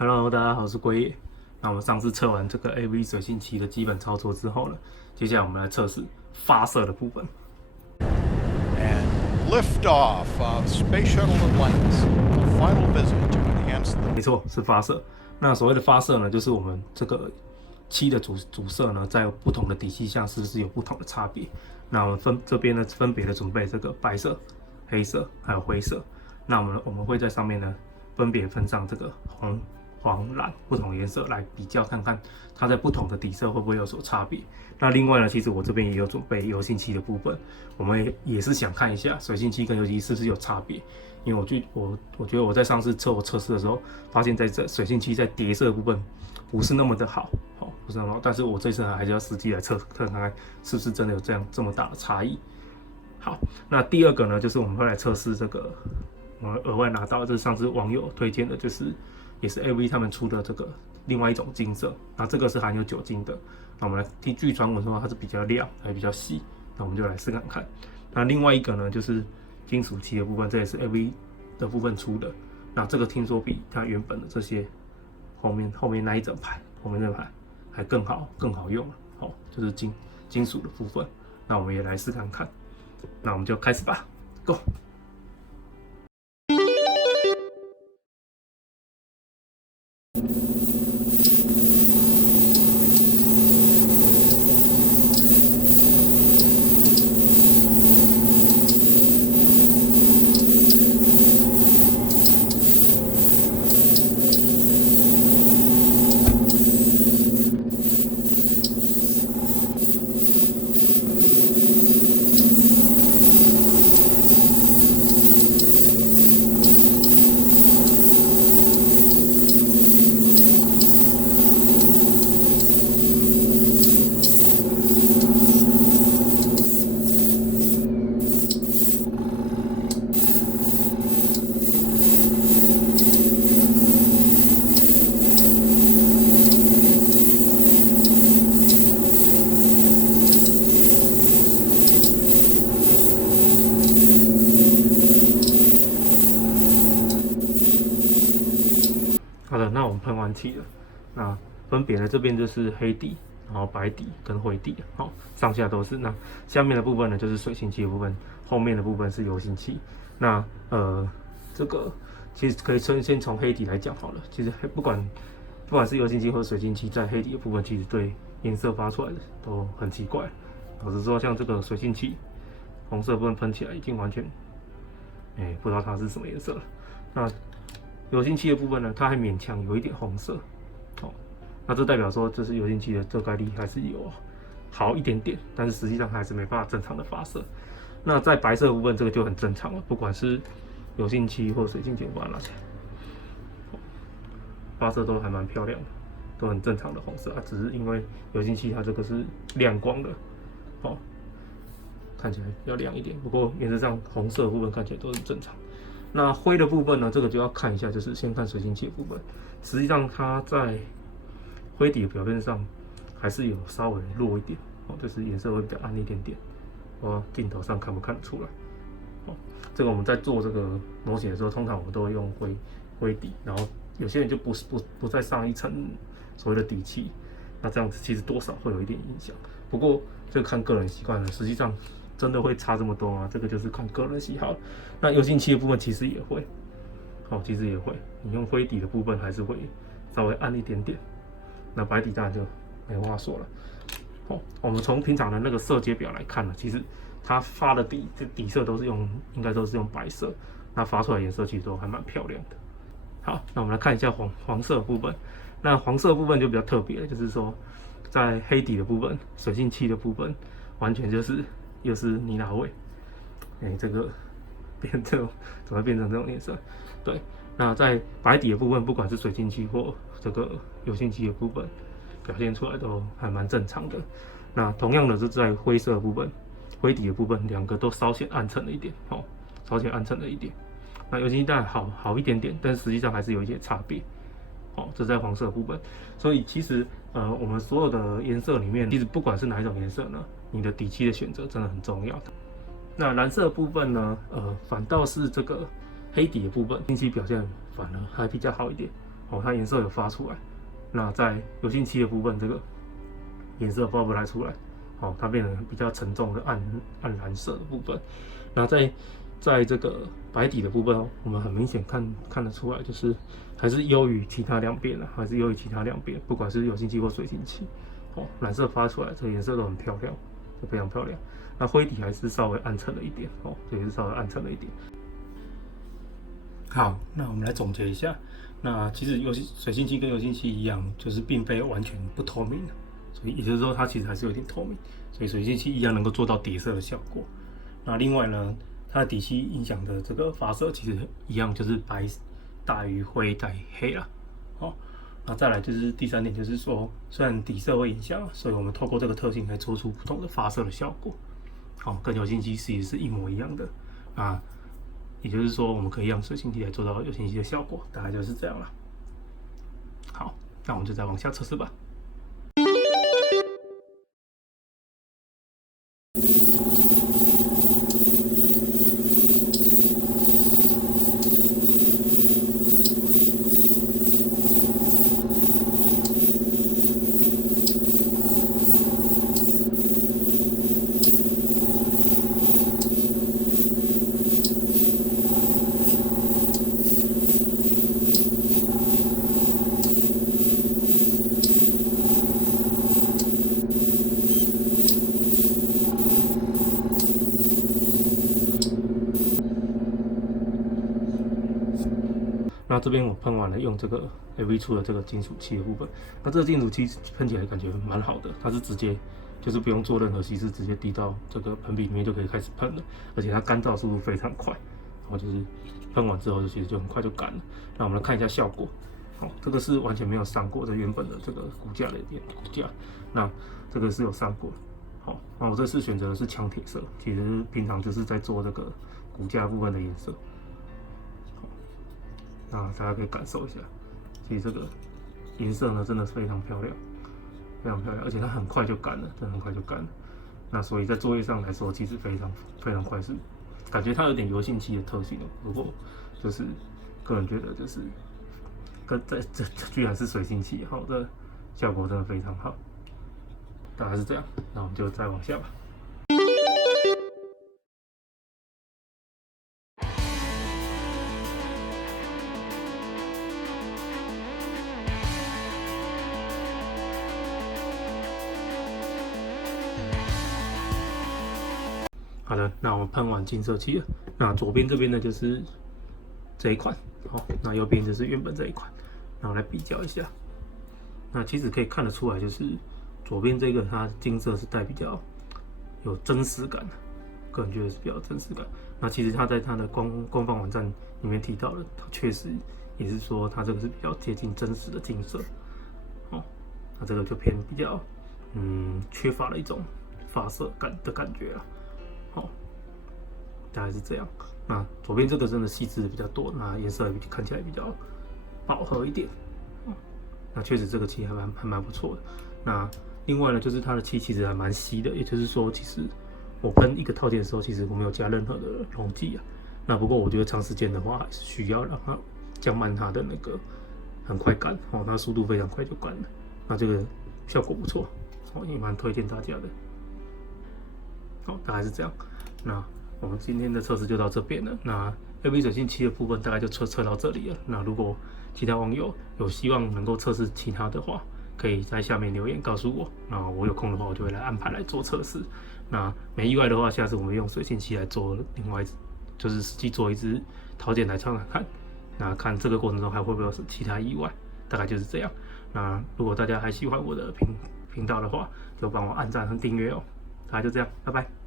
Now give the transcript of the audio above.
Hello，大家好，我是龟爷。那我们上次测完这个 AV 水性漆的基本操作之后呢，接下来我们来测试发射的部分。And liftoff of Space Shuttle Atlantis, a final visit to enhance the 没错，是发射。那所谓的发射呢，就是我们这个漆的主色呢，在不同的底气下是不是有不同的差别？那我们这边呢，分别的准备这个白色、黑色还有灰色。那我们会在上面呢，分别分上这个红、黄、蓝不同颜色来比较看看它在不同的底色会不会有所差别。那另外呢，其实我这边也有准备油性漆的部分，我们也是想看一下水性漆跟油性漆是不是有差别。因为我觉得我在上次测试的时候，发现在这水性漆在叠色的部分不是那么的好，不是那么好。但是我这次还是要实际来测看看是不是真的有这么大的差异。好，那第二个呢，就是我们会来测试这个，我们额外拿到这是上次网友推荐的，就是也是 AV 他们出的这个另外一种金色，那这个是含有酒精的。那我们来听据传闻说它是比较亮，还比较细，那我们就来试看看。那另外一个呢，就是金属漆的部分，这也是 AV 的部分出的。那这个听说比它原本的这些后面那一整排后面那排还更好用了。好，就是金属的部分。那我们也来试看看。那我们就开始吧 ，Go！好的，那我们喷完漆了，那分别呢这边就是黑底，然后白底跟灰底，好，上下都是。那下面的部分呢就是水性漆的部分，后面的部分是油性漆。那这个其实可以先从黑底来讲好了。其实不管是油性漆或水性漆，在黑底的部分其实对颜色发出来的都很奇怪。老实说，像这个水性漆，红色部分喷起来已经完全，不知道它是什么颜色了。那油性漆的部分呢，它还勉强有一点红色，那这代表说这是油性漆的遮盖力还是有好一点点，但是实际上还是没办法正常的发射。那在白色的部分，这个就很正常了，不管是油性漆或水性漆，我把它拿起来，发射都还蛮漂亮的，都很正常的红色啊，只是因为油性漆它这个是亮光的，看起来要亮一点，不过原则上红色的部分看起来都是正常。那灰的部分呢，这个就要看一下，就是先看水性漆的部分。实际上它在灰底的表面上还是有稍微弱一点，就是颜色会比较暗一点点。镜头上看不看得出来？这个我们在做这个模型的时候，通常我们都会用灰底，然后有些人就不再上一层所谓的底漆，那这样子其实多少会有一点影响。不过这个看个人习惯了，实际上真的会差这么多吗？这个就是看个人喜好。那油性漆的部分其实也会，其实也会。你用灰底的部分还是会稍微暗一点点，那白底当然就没话说了。我们从平常的那个色阶表来看呢，其实它发的底色应该都是用白色，那发出来颜色其实都还蛮漂亮的。好，那我们来看一下黄色的部分。那黄色的部分就比较特别，就是说在黑底的部分，水性漆的部分，完全又是尼拉味。这个怎么会变成这种颜色？对，那在白底的部分，不管是水性漆或这个油性漆的部分，表现出来都还蛮正常的。那同样的是在灰色的部分，灰底的部分，两个都稍显暗沉了一点，稍显暗沉了一点。那油性漆当然好一点点，但是实际上还是有一些差别。这是在黄色的部分。所以其实我们所有的颜色里面，其实不管是哪一种颜色呢，你的底漆的选择真的很重要的。那蓝色的部分呢，反倒是这个黑底的部分，近期表现反而还比较好一点。哦，它颜色有发出来。那在油性漆的部分，这个颜色发不太出来，哦，它变成比较沉重的暗蓝色的部分。那在这个白底的部分哦，我们很明显看得出来，就是还是优于其他两边的，还是优于其他两边，不管是油性漆或水性漆，哦，染色发出来这个颜色都很漂亮，就非常漂亮。那灰底还是稍微暗沉了一点哦，这也是稍微暗沉了一点。好，那我们来总结一下。那其实水性漆跟油性漆一样，就是并非完全不透明的，所以也就是说它其实还是有点透明，所以水性漆一样能够做到叠色的效果。那另外呢，它的底漆影响的这个发色其实一样，就是白大于灰大于黑啦。哦，那再来就是第三点，就是说虽然底色会影响，所以我们透过这个特性来做出不同的发色的效果。好，跟油性漆其实是一模一样的啊。也就是说，我们可以用水性漆来做到油性漆的效果，大概就是这样了。好，那我们就再往下测试吧。那这边我喷完了，用这个 AV 出的这个金属漆的部分。那这个金属漆喷起来感觉蛮好的，它是直接就是不用做任何稀释，直接滴到这个喷笔里面就可以开始喷了，而且它干燥速度非常快，然后就是喷完之后其实就很快就干了。那我们来看一下效果。好，这个是完全没有上过的原本的这个骨架的骨架，那这个是有上过。好，那我这次选择的是枪铁色，其实平常就是在做这个骨架部分的颜色。那大家可以感受一下，其实这个颜色呢真的是非常漂亮，非常漂亮，而且它很快就干了，真的很快就干了。那所以在作业上来说，其实非常快速，感觉它有点油性漆的特性哦。不过就是个人觉得就是这居然是水性漆，好的效果真的非常好，大概是这样。那我们就再往下吧。好的，那我们喷完金色漆了。那左边这边呢就是这一款，好，那右边就是原本这一款。那我来比较一下。那其实可以看得出来，就是左边这个它金色是带比较有真实感的，个人觉得是比较真实感。那其实它在它的官方网站里面提到了，它确实也是说它这个是比较接近真实的金色。哦，那这个就偏比较缺乏了一种发色感的感觉啊。好，大概是这样。那左边这个真的细致的比较多，那颜色也看起来比较饱和一点。那确实这个漆还蛮不错的。那另外呢，就是它的漆其实还蛮稀的，也就是说，其实我喷一个套件的时候，其实我没有加任何的溶剂啊。那不过我觉得长时间的话，还是需要让它降慢它的那个很快干哦，它速度非常快就干了。那这个效果不错，哦，也蛮推荐大家的。好，大概是这样。那我们今天的测试就到这边了。那 AV 水性漆的部分大概就测到这里了。那如果其他网友有希望能够测试其他的话，可以在下面留言告诉我。那我有空的话，我就会来安排来做测试。那没意外的话，下次我们用水性漆来做另外就是实际做一支陶剪来尝尝看。那看这个过程中还会不会有其他意外？大概就是这样。那如果大家还喜欢我的频道的话，就帮我按赞和订阅哦。大概就这样，拜拜。